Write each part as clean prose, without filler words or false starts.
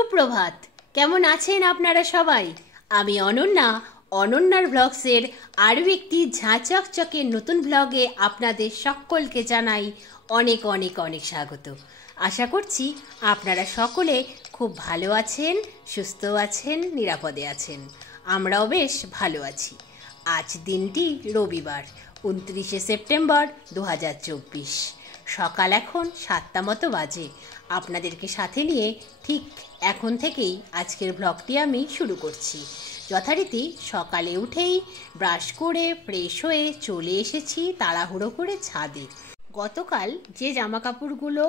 সুপ্রভাত। কেমন আছেন আপনারা সবাই? আমি অনন্যা, অনন্যার ব্লগসের আরও একটি ঝাঁচকচকে নতুন ব্লগে আপনাদের সকলকে জানাই অনেক অনেক অনেক স্বাগত। আশা করছি আপনারা সকলে খুব ভালো আছেন, সুস্থ আছেন, নিরাপদে আছেন। আমরাও বেশ ভালো আছি। আজ দিনটি রবিবার, 29শে সেপ্টেম্বর 2024। সকাল এখন 7টা মতো বাজে। আপনাদেরকে সাথে নিয়ে ঠিক এখন থেকেই আজকের ব্লগটি আমি শুরু করছি। যথারীতি সকালে উঠেই ব্রাশ করে ফ্রেশ হয়ে চলে এসেছি তাড়াহুড়ো করে ছাদে। গতকাল যে জামা কাপড়গুলো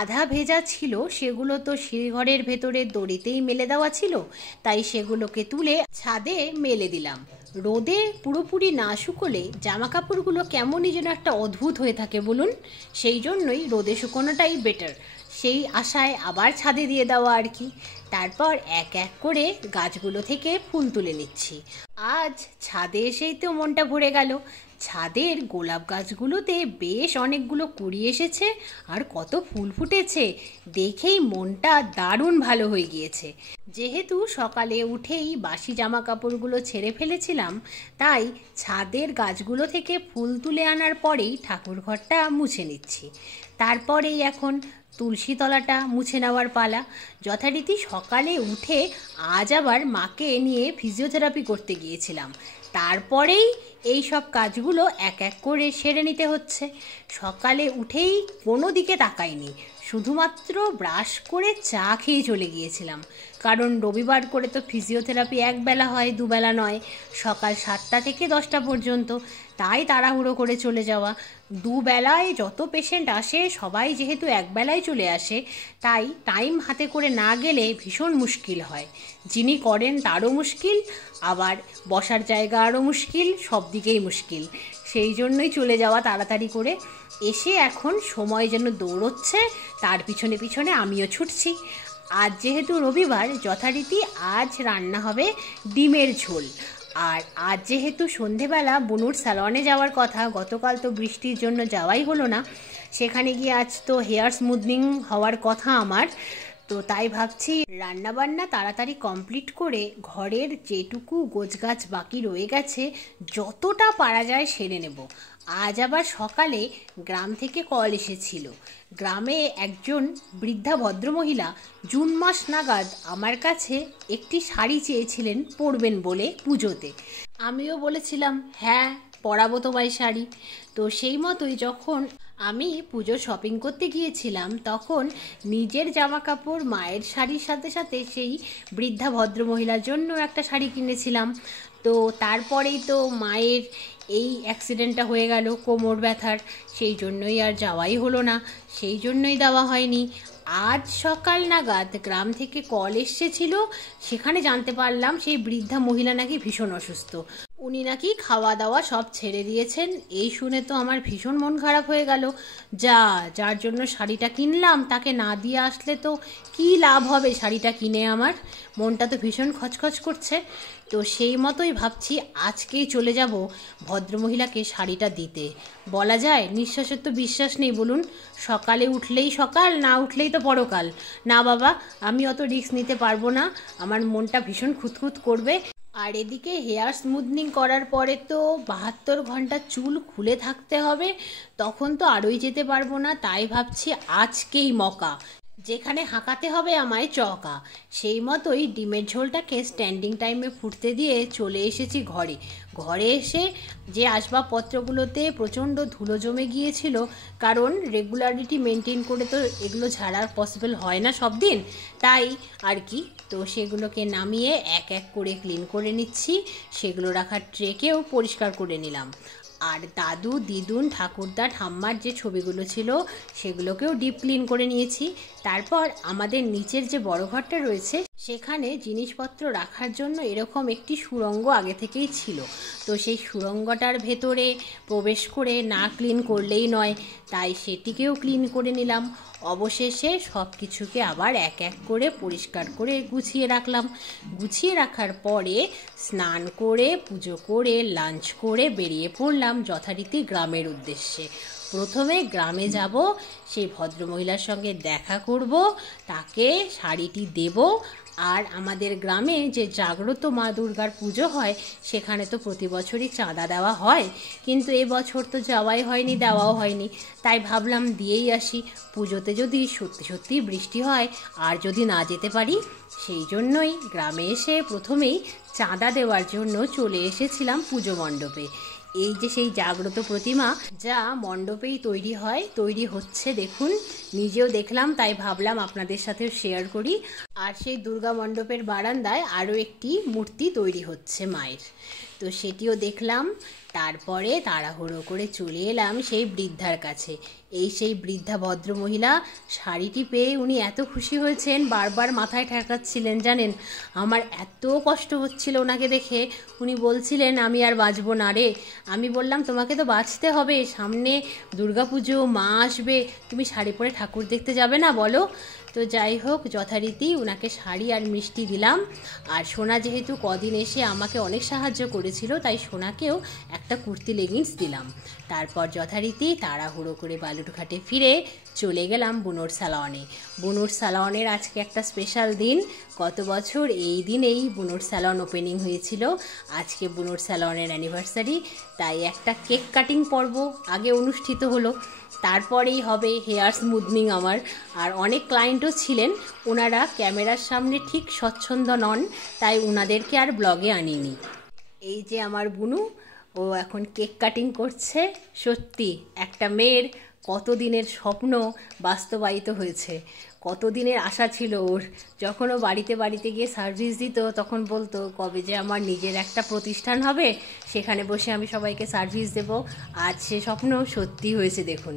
আধা ভেজা ছিল সেগুলো তো সিঁড়িঘরের ভেতরে দড়িতেই মেলে দেওয়া ছিল, তাই সেগুলোকে তুলে ছাদে মেলে দিলাম। রোদে পুরোপুরি না শুকোলে জামা কাপড়গুলো কেমনই যেন একটা অদ্ভুত হয়ে থাকে বলুন। সেই জন্যই রোদে শুকোনোটাই বেটার, সেই আশায় আবার ছাদে দিয়ে দেওয়া আর কি। তারপর এক এক করে গাছগুলো থেকে ফুল তুলে নিচ্ছি। আজ ছাদে এসেই তো মনটা ভরে গেল। ছাদের গোলাপ গাছগুলোতে বেশ অনেকগুলো কুড়ি এসেছে আর কত ফুল ফুটেছে, দেখেই মনটা দারুণ ভালো হয়ে গিয়েছে। যেহেতু সকালে উঠেই বাসি জামা কাপড়গুলো ছেড়ে ফেলেছিলাম, তাই ছাদের গাছগুলো থেকে ফুল তুলে আনার পরেই ঠাকুরঘরটা মুছে নিচ্ছি। তারপরেই এখন তুলসী তলাটা মুছে নেওয়ার পালা। যথারীতি সকালে উঠে আজ আবার মাকে নিয়ে ফিজিওথেরাপি করতে গিয়েছিলাম, তারপরেই এই সব কাজগুলো এক এক করে সেরে নিতে হচ্ছে। সকালে উঠেই কোনো দিকে তাকাইনি, শুধুমাত্র ব্রাশ করে চা খেয়ে চলে গিয়েছিলাম। কারণ রবিবার করে তো ফিজিওথেরাপি একবেলা হয়, দুবেলা নয়, সকাল 7টা থেকে 10টা পর্যন্ত। তাই তাড়াহুড়ো করে চলে যাওয়া। দুবেলায় যত পেশেন্ট আসে সবাই যেহেতু একবেলায় চলে আসে, তাই টাইম হাতে করে না গেলে ভীষণ মুশকিল হয়। যিনি করেন তারও মুশকিল, আবার বসার জায়গা আরও মুশকিল, সব দিকেই মুশকিল। সেই জন্যই চলে যাওয়া তাড়াতাড়ি করে। এসে এখন সময় যেন দৌড়চ্ছে, তার পিছনে পিছনে আমিও ছুটছি। আজ যেহেতু রবিবার, যথারীতি আজ রান্না হবে ডিমের ঝোল। আর আজ যেহেতু সন্ধেবেলা বনুর স্যালনে যাওয়ার কথা, গতকাল তো বৃষ্টির জন্য যাওয়াই হলো না, সেখানে গিয়ে আজ তো হেয়ার স্মুথনিং হওয়ার কথা আমার। তো তাই ভাবছি রান্নাবান্না তাড়াতাড়ি কমপ্লিট করে ঘরের যেটুকু গোছগাছ বাকি রয়ে গেছে যতটা পারা যায় সেরে নেব। আজ আবার সকালে গ্রাম থেকে কল এসেছিল। গ্রামে একজন বৃদ্ধা ভদ্রমহিলা জুন মাস নাগাদ আমার কাছে একটি শাড়ি চেয়েছিলেন পরবেন বলে পুজোতে। আমিও বলেছিলাম হ্যাঁ পরাবো তোমায় শাড়ি। তো সেই মতোই যখন আমি পুজো শপিং করতে গিয়েছিলাম, তখন নিজের জামা কাপড় মায়ের শাড়ির সাথে সাথে সেই বৃদ্ধা ভদ্রমহিলার জন্য একটা শাড়ি কিনেছিলাম। তো তারপরেই তো মায়ের এই অ্যাক্সিডেন্টটা হয়ে গেল কোমর ব্যথার, সেই জন্যই আর যাওয়াই হলো না, সেই জন্যই দেওয়া হয়নি। আজ সকাল নাগাদ গ্রাম থেকে কল এসেছিল, সেখানে জানতে পারলাম সেই বৃদ্ধা মহিলা নাকি ভীষণ অসুস্থ, উনি নাকি খাওয়া দাওয়া সব ছেড়ে দিয়েছেন। এই শুনে তো আমার ভীষণ মন খারাপ হয়ে গেল। যার জন্য শাড়িটা কিনলাম তাকে না দিয়ে আসলে তো কী লাভ হবে শাড়িটা কিনে, আমার মনটা তো ভীষণ খচখচ করছে। তো সেই মতোই ভাবছি আজকেই চলে যাব ভদ্রমহিলাকে শাড়িটা দিতে। বলা যায় নিঃশ্বাসের তো বিশ্বাস নেই বলুন, সকালে উঠলেই সকাল, না উঠলেই তো পরকাল। না বাবা, আমি অত রিস্ক নিতে পারবো না, আমার মনটা ভীষণ খুঁতখুত করবে। আর এদিকে হেয়ার স্মুথনিং করার পরে তো 72 ঘন্টা চুল খুলে থাকতে হবে, তখন তো আরোই যেতে পারবো না। তাই ভাবছি আজকেই মকা, যেখানে হাঁকাতে হবে আমায় চকা। সেই মতোই ডিমের ঝোলটাকে স্ট্যান্ডিং টাইমে ফুটতে দিয়ে চলে এসেছি ঘরে। ঘরে এসে যে আসবাবপত্রগুলোতে প্রচণ্ড ধুলো জমে গিয়েছিল, কারণ রেগুলারিটি মেনটেন করে তো এগুলো ঝাড়া পসিবল হয় না সব দিন, তাই আর কি। তো সেগুলোকে নামিয়ে এক এক করে ক্লিন করে নিচ্ছি। সেগুলো রাখার ট্রেকেও পরিষ্কার করে নিলাম। আর দাদু, দিদুন, ঠাকুরদা, ঠাম্মার যে ছবিগুলো ছিল সেগুলোকেও ডিপ ক্লিন করে নিয়েছি। তারপর আমাদের নিচের যে বড় ঘরটা রয়েছে সেখানে জিনিসপত্র রাখার জন্য এরকম একটি সুড়ঙ্গ আগে থেকেই ছিল। তো সেই সুড়ঙ্গটার ভেতরে প্রবেশ করে না ক্লিন করলেই নয়, তাই সেটিকেও ক্লিন করে নিলাম। অবশেষে সব কিছুকে আবার এক এক করে পরিষ্কার করে গুছিয়ে রাখলাম। গুছিয়ে রাখার পরে স্নান করে পুজো করে লাঞ্চ করে বেরিয়ে পড়লাম যথারীতি গ্রামের উদ্দেশ্যে। প্রথমে গ্রামে যাব, সেই ভদ্রমহিলার সঙ্গে দেখা করব, তাকে শাড়িটি দেব। আর আমাদের গ্রামে যে জাগ্রত মা দুর্গার পুজো হয় সেখানে তো প্রতি বছরই চাঁদা দেওয়া হয়, কিন্তু এবছর তো যাওয়াই হয়নি, দেওয়াও হয়নি। তাই ভাবলাম দিয়েই আসি, পুজোতে যদি সত্যি সত্যি বৃষ্টি হয় আর যদি না যেতে পারি। সেই জন্যই গ্রামে এসে প্রথমেই চাঁদা দেওয়ার জন্য চলে এসেছিলাম পুজো মণ্ডপে। এই যে সেই জাগ্রত প্রতিমা যা মণ্ডপেই তৈরি হচ্ছে, দেখুন, নিজেও দেখলাম, তাই ভাবলাম আপনাদের সাথেও শেয়ার করি। আর সেই দুর্গা মণ্ডপের বারান্দায় আরও একটি মূর্তি তৈরি হচ্ছে মায়ের, তো সেটিও দেখলাম। তারপরে তাড়াহুড়ো করে চলে এলাম সেই বৃদ্ধার কাছে। সেই বৃদ্ধা ভদ্রমহিলা, শাড়িটি পেয়ে উনি এত খুশি হয়েছেন, বারবার মাথায় ঠেকাচ্ছিলেন জানেন। আমার এত কষ্ট হচ্ছিল ওনাকে দেখে। উনি বলছিলেন আমি আর বাঁচবো না রে। আমি বললাম তোমাকে তো বাঁচতে হবে, সামনে দুর্গাপুজো, মা আসবে, তুমি শাড়ি পরে ঠাকুর দেখতে যাবে না বলো? তো যাই হোক, যথারীতি ওনাকে শাড়ি আর মিষ্টি দিলাম। আর সোনা যেহেতু কদিন এসে আমাকে অনেক সাহায্য করেছিল, তাই সোনাকেও একটা কুর্তি লেগিংস দিলাম। তারপর যথারীতি তাড়াহুড়ো করে বালুরঘাটে ফিরে চলে গেলাম বুনোর স্যালনে। বুনোর স্যালনের আজকে একটা স্পেশাল দিন। গত বছর এই দিনেই বুনোর স্যালন ওপেনিং হয়েছিল, আজকে বুনোর স্যালনের অ্যানিভার্সারি, তাই একটা কেক কাটিং পর্ব আগে অনুষ্ঠিত হলো, তারপরেই হবে হেয়ার স্মুথনিং আমার। আর অনেক ক্লায়েন্টও ছিলেন, ওনারা ক্যামেরার সামনে ঠিক স্বচ্ছন্দ নন, তাই ওনাদেরকে আর ব্লগে আনিনি। এই যে আমার বুনু, ও এখন কেক কাটিং করছে। সত্যি একটা মেয়ের কতদিনের স্বপ্ন বাস্তবায়িত হয়েছে, কতদিনের আশা ছিল ওর। যখন ও বাড়িতে গিয়ে সার্ভিস দিত তখন বলতো কবে যে আমার নিজের একটা প্রতিষ্ঠান হবে, সেখানে বসে আমি সবাইকে সার্ভিস দেব। আজ সে স্বপ্ন সত্যি হয়েছে দেখুন।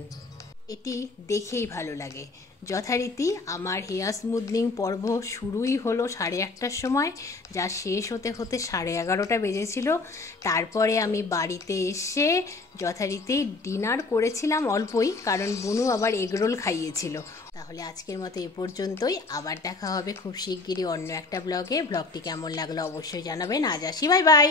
এটি দেখেই ভালো লাগে। যথারীতি আমার হেয়ার স্মুথনিং পর্ব শুরুই হলো 8:30টার সময়, যা শেষ হতে 11:30 বেজেছিল। তারপরে আমি বাড়িতে এসে যথারীতি ডিনার করেছিলাম অল্পই, কারণ বুনু আবার এগরোল খাইয়েছিল। তাহলে আজকের মতো এ পর্যন্তই, আবার দেখা হবে খুব শিগগিরই অন্য একটা ব্লগে। ব্লগটি কেমন লাগলো অবশ্যই জানাবেন। আজ আসি, বাই বাই।